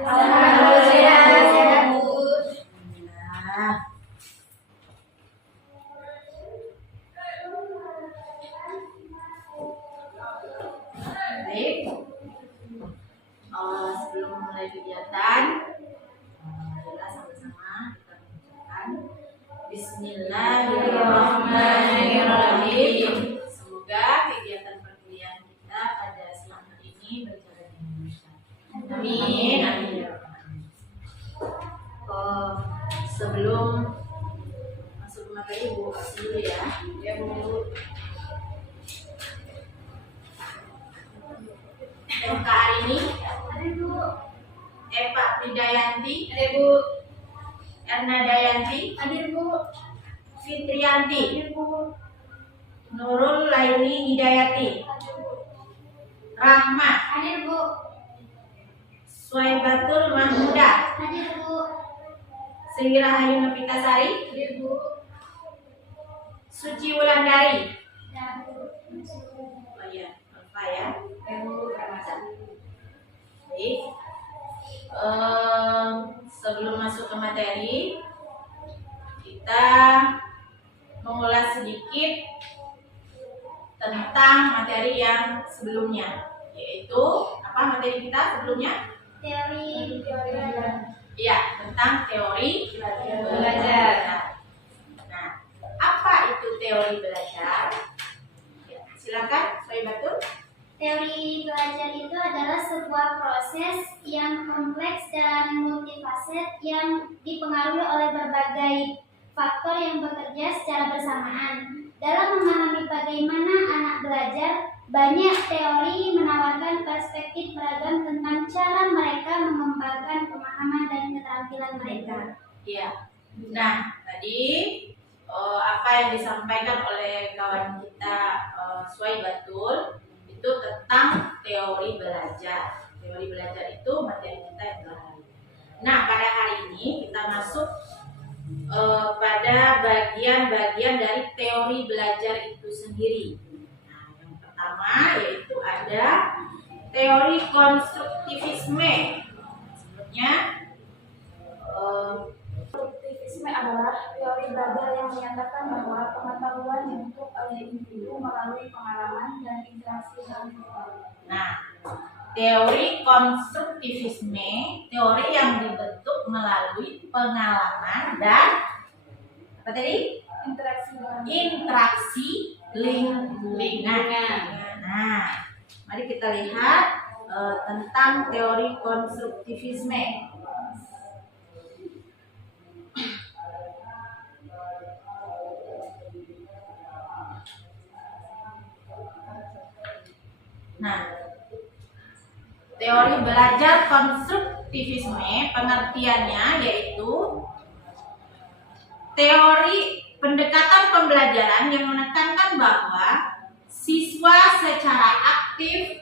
Alhamdulillah sehat, Bu. Alhamdulillah. Baik. Sebelum mulai kegiatan, marilah sama-sama kita mengucapkan Bismillahirrahmanirrahim. Semoga kegiatan perkuliahan kita pada siang hari ini berjalan dengan lancar. Amin. Amin. Sebelum masuk ke materi, Bu, kasih dulu ya. Ya, Bu. MK hari ini ada Bu Eva Widayanti, ada Bu Erna Dayanti, hadir Bu Fitrianti, hadir Bu Nurul Laini Hidayati, Rahma, hadir Bu Suwaibatul Mahmuda, hadir Bu Sri Rahayu Novitasari, hadir Bu Suci Wulandari, oh iya, lupa ya. Baik. Sebelum masuk ke materi, kita mengulas sedikit tentang materi yang sebelumnya, yaitu apa materi kita sebelumnya? Teori belajar. Iya, tentang teori Belajar. Nah, apa itu teori belajar? Ya, silakan, Soibatul. Teori belajar itu adalah sebuah proses yang kompleks dan multifaset yang dipengaruhi oleh berbagai faktor yang bekerja secara bersamaan. Dalam memahami bagaimana anak belajar, banyak teori menawarkan perspektif beragam tentang cara mereka mengembangkan pemahaman dan keterampilan mereka. Iya. Nah, tadi apa yang disampaikan oleh kawan kita Suwaibatul itu tentang teori belajar. Teori belajar itu materi kita yang terakhir. Nah, pada hari ini kita masuk pada bagian-bagian dari teori belajar itu sendiri. Nah, yang pertama yaitu ada teori konstruktivisme. Sebelumnya Konstruktivisme adalah teori belajar yang menyatakan bahwa pengetahuan dibentuk oleh individu melalui pengalaman dan interaksi dengan lingkungan. Nah, teori konstruktivisme, teori yang dibentuk melalui pengalaman dan apa tadi? Interaksi lingkungan. Nah, mari kita lihat tentang teori konstruktivisme. Nah, teori belajar konstruktivisme pengertiannya yaitu teori pendekatan pembelajaran yang menekankan bahwa siswa secara aktif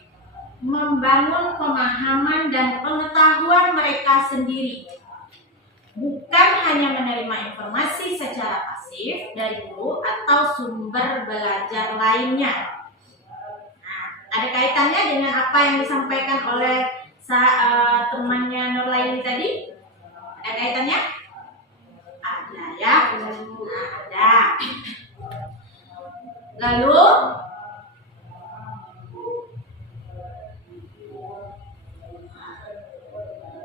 membangun pemahaman dan pengetahuan mereka sendiri, bukan hanya menerima informasi secara pasif dari guru atau sumber belajar lainnya. Ada kaitannya dengan apa yang disampaikan oleh temannya Nurlaini tadi? Ada kaitannya? Ada ya? Nah, ada. Lalu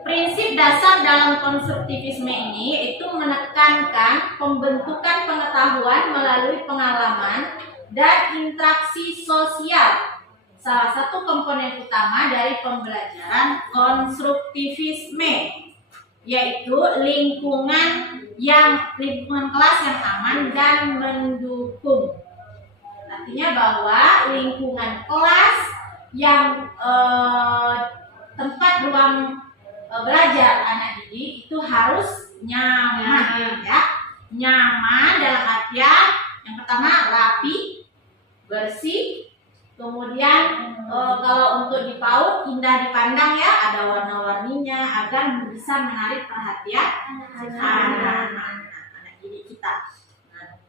prinsip dasar dalam konstruktivisme ini itu menekankan pembentukan pengetahuan melalui pengalaman dan interaksi sosial. Salah satu komponen utama dari pembelajaran konstruktivisme yaitu lingkungan kelas yang aman dan mendukung. Artinya bahwa lingkungan kelas yang tempat ruang belajar anak didik itu harus nyaman, ya. Nyaman dalam artian yang pertama rapi, bersih. Kemudian kalau untuk di PAUD indah dipandang ya, ada warna-warninya agar bisa menarik perhatian anak-anak didik kita. Nah,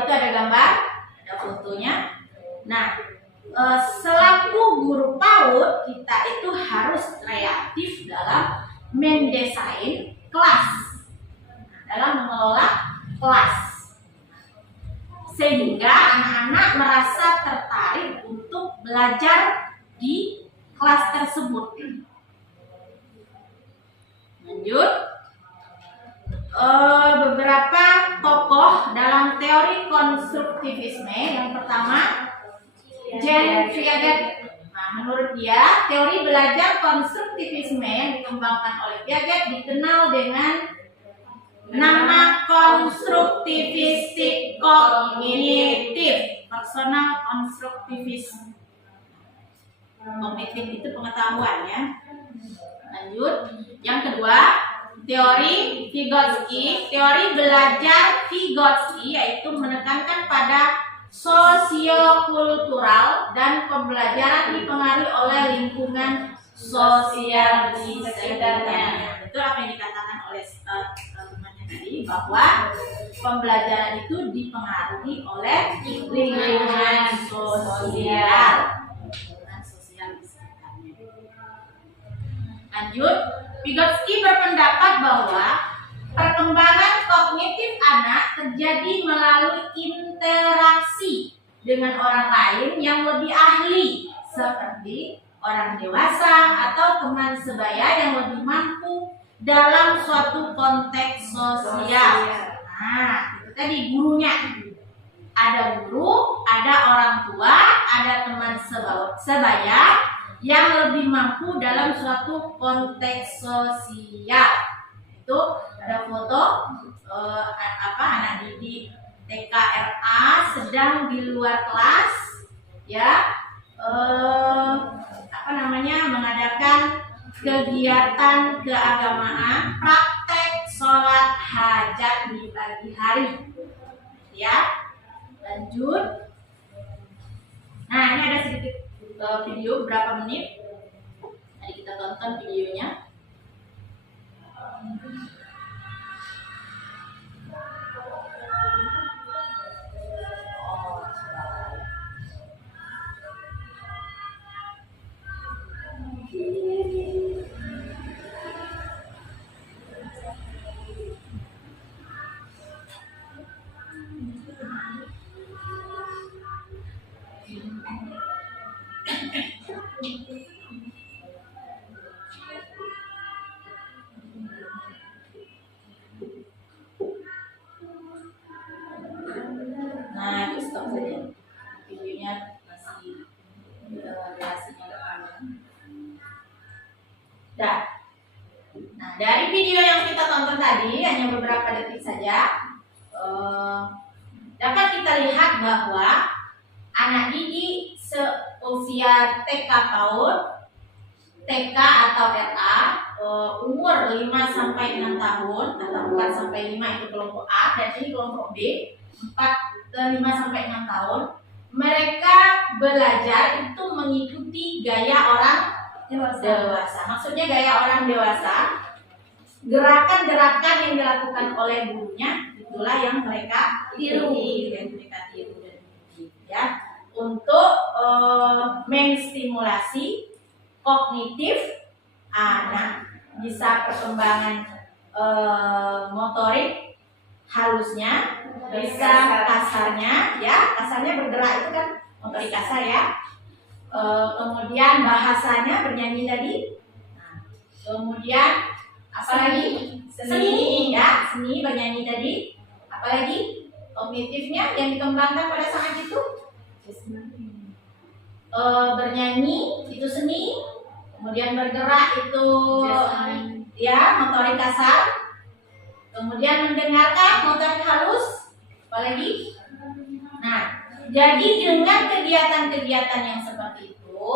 itu ada gambar, ada fotonya. Nah, selaku guru PAUD kita itu harus kreatif dalam mendesain kelas, dalam mengelola kelas, sehingga anak-anak merasa tertarik untuk belajar di kelas tersebut. Lanjut, beberapa tokoh dalam teori konstruktivisme. Yang pertama, Jean Piaget. Nah, menurut dia, teori belajar konstruktivisme yang dikembangkan oleh Piaget dikenal dengan nama konstruktivistik kognitif, personal konstruktivisme. Kognitif itu pengetahuan ya. Lanjut, yang kedua, teori Vygotsky. Teori belajar Vygotsky yaitu menekankan pada sosiokultural dan pembelajaran dipengaruhi oleh lingkungan sosial di sekitarnya. Betul apa yang dikatakan oleh temannya tadi, bahwa pembelajaran itu dipengaruhi oleh lingkungan sosial di sekitarnya. Lanjut, Vygotsky berpendapat bahwa perkembangan kognitif anak terjadi melalui interaksi dengan orang lain yang lebih ahli, seperti orang dewasa atau teman sebaya yang lebih mampu dalam suatu konteks sosial. Nah, itu tadi gurunya. Ada guru, ada orang tua, ada teman sebaya yang lebih mampu dalam suatu konteks sosial. Itu ada foto anak didik TKRA sedang di luar kelas ya, mengadakan kegiatan keagamaan, praktek sholat hajat di pagi hari ya. Lanjut, nah ini ada sedikit video berapa menit, mari kita tonton videonya. Nah, itu stop saja. Videonya masih durasinya agak panjang. Dah. Nah, dari video yang kita tonton tadi hanya beberapa detik saja, dapat kita lihat bahwa anak didik seusia TK PAUD, TK atau RA, umur 5 sampai 6 tahun atau 4 sampai 5 itu kelompok A, dan ini kelompok B, 5 sampai 6 tahun, mereka belajar itu mengikuti gaya orang dewasa. Maksudnya gaya orang dewasa, gerakan-gerakan yang dilakukan oleh gurunya itulah yang mereka tiru, ya, untuk menstimulasi kognitif anak, bisa perkembangan motorik halusnya, bisa kasarnya, ya, kasarnya bergerak itu kan motorik kasar ya. Kemudian bahasanya bernyanyi tadi. Nah, kemudian apalagi seni, ya, seni bernyanyi tadi. Apalagi kognitifnya yang dikembangkan pada saat itu. Bernyanyi itu seni, kemudian bergerak itu ya motorik kasar. Kemudian mendengarkan motorik halus, apalagi. Nah, jadi dengan kegiatan-kegiatan yang seperti itu,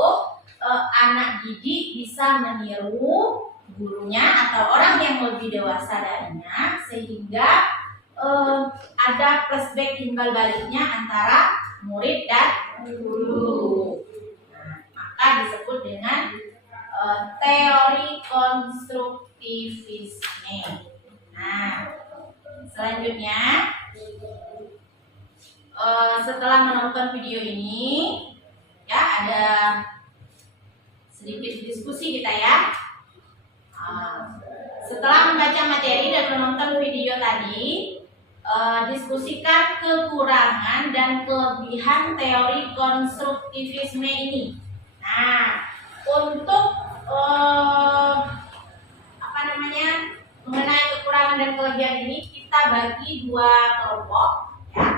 anak didik bisa meniru gurunya atau orang yang lebih dewasa darinya, sehingga ada flashback timbal baliknya antara murid dan guru. Nah, maka disebut dengan teori konstruktivisme. Nah, selanjutnya setelah menonton video ini, ya, ada sedikit diskusi kita ya. Setelah membaca materi dan menonton video tadi, diskusikan kekurangan dan kelebihan teori konstruktivisme ini. Nah, untuk mengenai kekurangan dan kelebihan ini kita bagi dua kelompok ya.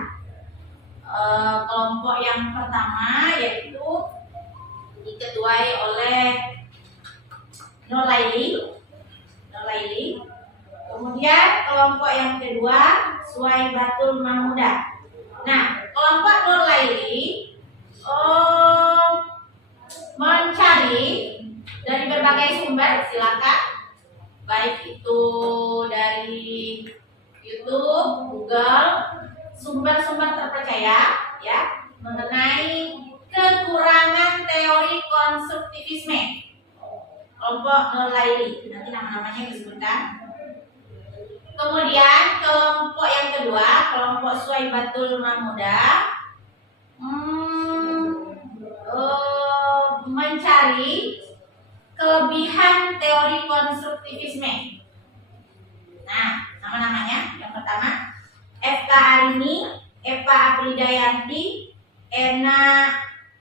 Kelompok yang pertama yaitu diketuai oleh Nur Laili. Kemudian kelompok yang kedua Suwaibatul Mahmudah. Nah, kelompok Nur Laili mencari dari berbagai sumber, silakan, baik itu dari YouTube, Google, sumber-sumber terpercaya ya, mengenai kekurangan teori konstruktivisme kelompok Nur Laili. Nanti nama-namanya disebutkan. Kemudian kelompok yang kedua, kelompok Suwaibatul Mahmudah, mencari kelebihan teori konstruktivisme. Nah, nama-namanya yang pertama F.K. Arini, Eva Apridayanti, Erna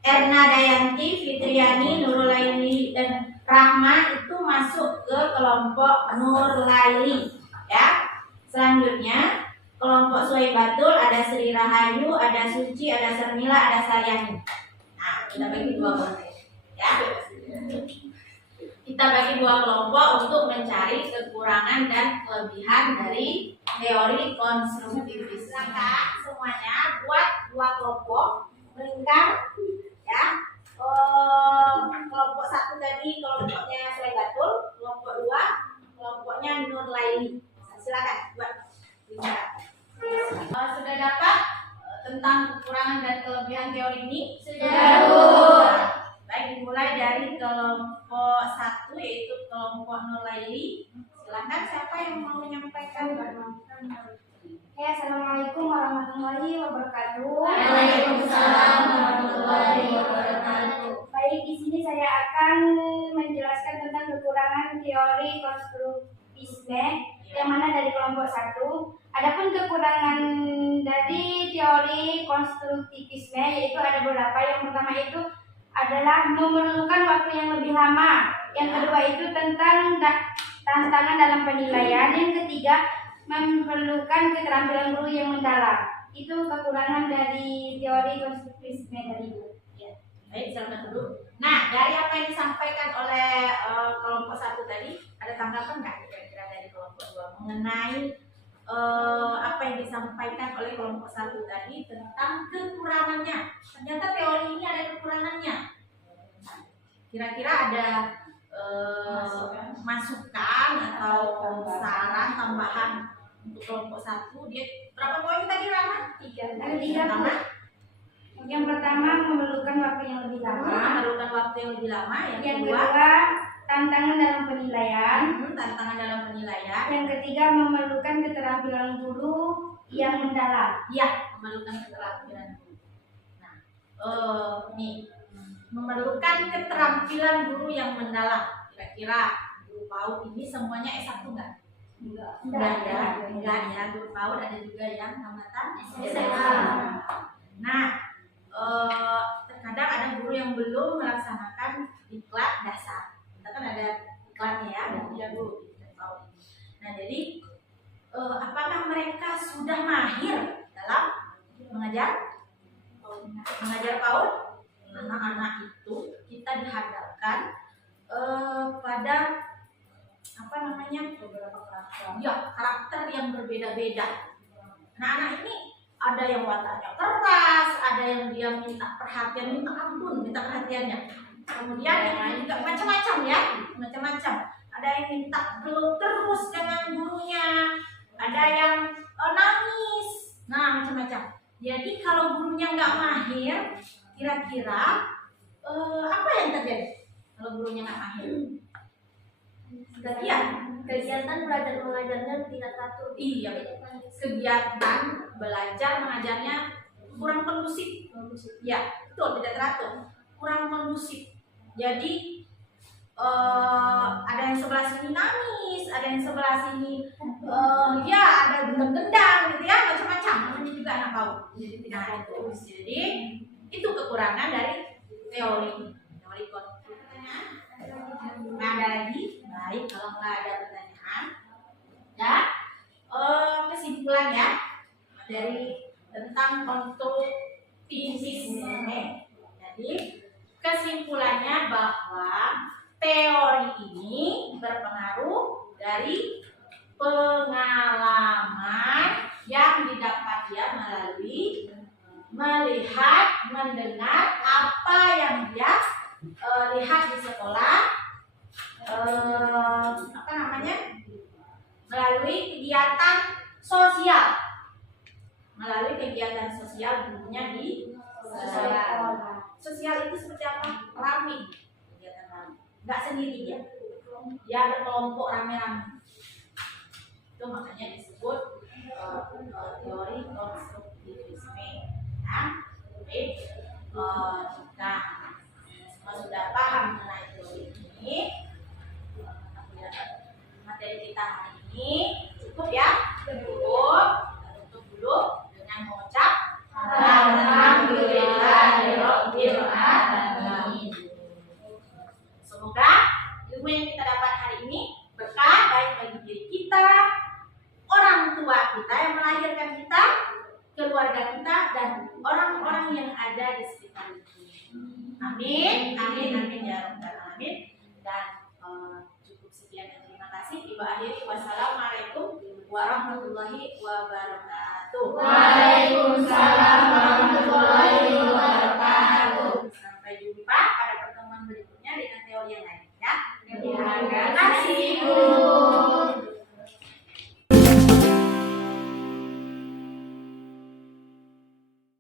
Dayanti, Fitriani, Nurul Laili, dan Rahma itu masuk ke kelompok Nur Laili ya. Selanjutnya kelompok Suwaibatul ada Sri Rahayu, ada Suci, ada Sermila, ada Saryani. Nah, kita bagi dua kelompok ya. Kita bagi dua kelompok untuk mencari kekurangan dan kelebihan dari teori konstruktivisme. Silakan semuanya buat dua kelompok melingkar ya. Kelompok satu tadi kelompoknya Suwaibatul, kelompok dua kelompoknya Nur Laili. Silakan buat lingkar. Sudah dapat tentang kekurangan dan kelebihan teori ini? Sudah. Baik, dimulai dari kelompok satu yaitu kelompok Nur Laili. Silakan, siapa yang mau menyampaikan? Ya, assalamualaikum warahmatullahi wabarakatuh. Waalaikumsalam warahmatullahi wabarakatuh. Baik, di sini saya akan menjelaskan tentang kekurangan teori konstruktivisme yang mana dari kelompok satu. Adapun kekurangan dari teori konstruktivisme yaitu ada beberapa. Yang pertama itu adalah memerlukan waktu yang lebih lama. Yang kedua itu tentang tantangan dalam penilaian. Yang ketiga memerlukan keterampilan guru yang mendalam. Itu kekurangan dari teori konstruktivisme tadi. Ya. Baik, silakan dulu. Nah, dari apa yang disampaikan oleh kelompok satu tadi, ada tanggapan nggak kira-kira dari kelompok dua mengenai apa yang disampaikan oleh kelompok satu tadi tentang kekurangannya? Ternyata teori ini ada kekurangannya. Kira-kira ada masukan atau saran tambahan untuk kelompok satu? Dia berapa poin tadi, Rama? Ada tiga. Yang pertama memerlukan waktu yang lebih lama. Memerlukan waktu yang lebih lama. Yang kedua tantangan dalam penilaian. Tantangan dalam penilaian. Yang ketiga memerlukan keterampilan guru yang mendalam. Ya, memerlukan keterampilan guru. Nah, nih memerlukan keterampilan guru yang mendalam. Kira-kira guru PAUD ini semuanya S1 enggak? Enggak ya. Guru PAUD ada juga yang tamatan SMA. Nah, terkadang ada guru yang belum melaksanakan diklat dasar. Kita kan ada diklatnya ya, ada guru PAUD. Nah, jadi apakah mereka sudah mahir dalam mengajar PAUD? Anak-anak itu kita dihadapkan pada beberapa karakter yang berbeda-beda. Anak-anak ini ada yang wataknya keras, ada yang dia minta perhatian, minta ampun, minta perhatiannya. Kemudian yang juga macam-macam ya, macam-macam. Ada yang minta peluk terus dengan gurunya, ada yang nangis, nah macam-macam. Jadi kalau gurunya nggak mahir, kira-kira apa yang terjadi kalau gurunya nggak mahir? Kegiatan belajar mengajarnya tidak teratur. Iya, kegiatan belajar mengajarnya kurang kondusif. Ya, betul, tidak teratur. kurang kondusif. Jadi ada yang sebelah sini nangis, ada yang sebelah sini ya ada gendang-gendang gitu ya, macam-macam. Namanya juga anak PAUD. Jadi itu kekurangan dari teori konflik. Ada lagi? Baik, kalau nggak ada pertanyaan, ya kesimpulan ya dari tentang konstruktivisme. Jadi kesimpulannya bahwa teori ini berpengaruh dari pengalaman yang didapat dia melalui melihat, mendengar apa yang dia lihat di sekolah, melalui kegiatan sosial, gurunya di sekolah. Sosial itu seperti apa? Rame, kegiatan rame, nggak sendiri dia berkelompok rame-rame. Itu makanya disebut teori konstruktivisme. Nah, semua sudah paham mengenai teori ini. Materi kita hari ini cukup ya. Cukup. Tutup dulu dengan mengucap Alhamdulillahirabbil alamin. Semoga ilmu yang kita dapat hari ini berkah baik bagi diri kita, orang tua kita yang melahirkan kita, keluarga kita, dan orang-orang yang ada di sekitar kita. Amin, amin, amin ya rabbal alamin. Dan cukup sekian dan terima kasih. Ibu akhiri, wassalamualaikum warahmatullahi wabarakatuh. Waalaikumsalam warahmatullahi wabarakatuh. Sampai jumpa pada pertemuan berikutnya dengan teori yang lain ya. Terima kasih, Bu.